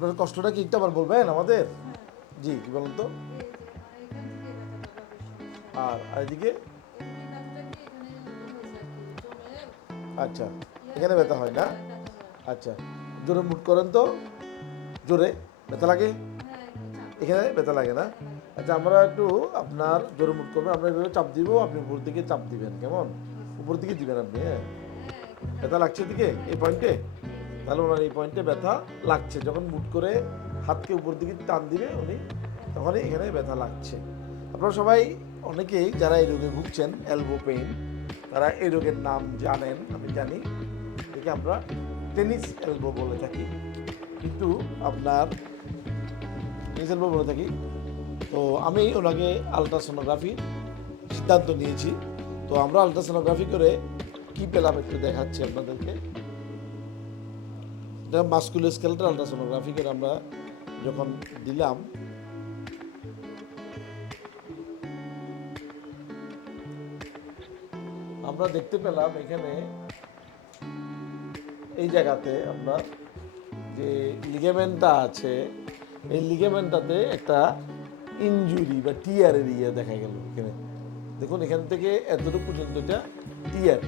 আপনার কষ্টটা কি একটু আবার বলবেন আমাদের? জি, কি বলুন তো? আর এদিকে আচ্ছা এখানে ব্যথা হয় না? আচ্ছা জোরে মুট করেন তো। জোরে, ব্যথা লাগে? এখানে ব্যথা লাগে না? আচ্ছা আমরা একটু আপনার জোরে মুট করবেন আমরা এভাবে চাপ দিব, আপনি উপর দিকে চাপ দিবেন, কেমন? উপর দিকে দিবেন আপনি হ্যাঁ? ব্যথা লাগছে দিকে এই পয়েন্টে তাহলে ওনার এই পয়েন্টে ব্যথা লাগছে। যখন মুট করে হাতকে উপর দিকে টান দিবে উনি, তখনই এখানে ব্যথা লাগছে। আপনারা সবাই অনেকেই যারা এই রোগে ভুগছেন এলবো পেইন তারা এই রোগের নাম জানেন, আমি জানি। এটাকে আমরা টেনিস এলবো বলে থাকি। কিন্তু আপনার টেনিস এলবো বলে থাকি। তো আমি ওনাকে আলট্রাসোনোগ্রাফি সিদ্ধান্ত নিয়েছি। তো আমরা আলট্রাসোনোগ্রাফি করে কী পেলাম একটু দেখাচ্ছি আপনাদেরকে। এটা মাস্কুলার স্কেলটা আলট্রাসোনোগ্রাফি করে আমরা যখন দিলাম, আমরা দেখতে পেলাম এখানে এই জায়গাতে আমরা যে লিগামেন্টটা আছে, এই লিগামেন্টটাতে একটা ইনজুরি বা টিয়ার এরিয়া দেখা গেল এখানে। দেখুন, এখান থেকে এতটুকু পর্যন্ত এটা টিয়ার।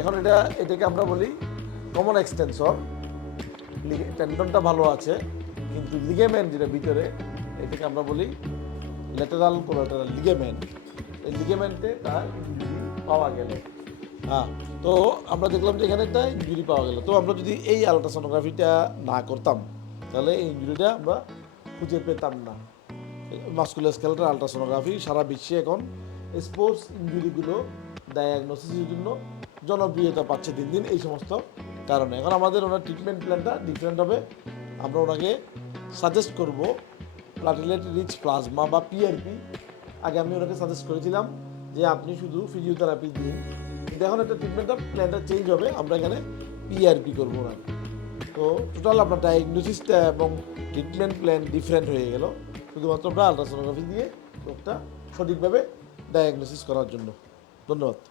এখন এটা, এটাকে আমরা বলি কমন এক্সটেনশন টেন্ডনটা ভালো আছে, কিন্তু লিগেমেন্ট যেটা ভিতরে, এটাকে আমরা বলি ল্যাটারাল কোলাটারাল লিগেমেন্ট এই লিগেমেন্টে তার ইঞ্জুরি পাওয়া গেল। হ্যাঁ তো আমরা দেখলাম যে এখানে একটা ইঞ্জুরি পাওয়া গেল। তো আমরা যদি এই আলট্রাসোনোগ্রাফিটা না করতাম, তাহলে এই ইঞ্জুরিটা আমরা খুঁজে পেতাম না। মাস্কুলার স্কেলটার আলট্রাসোনোগ্রাফি সারা বিশ্বে এখন স্পোর্টস ইঞ্জুরিগুলো ডায়াগনোসিসের জন্য জনপ্রিয়তা পাচ্ছে দিন দিন। এই সমস্ত কারণে। এখন আমাদের ওনার ট্রিটমেন্ট প্ল্যানটা ডিফারেন্ট হবে। আমরা ওনাকে সাজেস্ট করব প্লাটিলেট রিচ প্লাজমা বা পিআরপি আগে আমি ওনাকে সাজেস্ট করেছিলাম যে আপনি শুধু ফিজিওথেরাপি দিন। কিন্তু এখন একটা ট্রিটমেন্টটা প্ল্যানটা চেঞ্জ হবে। আমরা এখানে পিআরপি করব ওনার তো টোটাল আপনার ডায়াগনোসিসটা এবং ট্রিটমেন্ট প্ল্যান ডিফারেন্ট হয়ে গেল। শুধুমাত্র আমরা আলট্রাসোনোগ্রাফি দিয়ে রোগটা সঠিকভাবে ডায়াগনোসিস করার জন্য। ধন্যবাদ।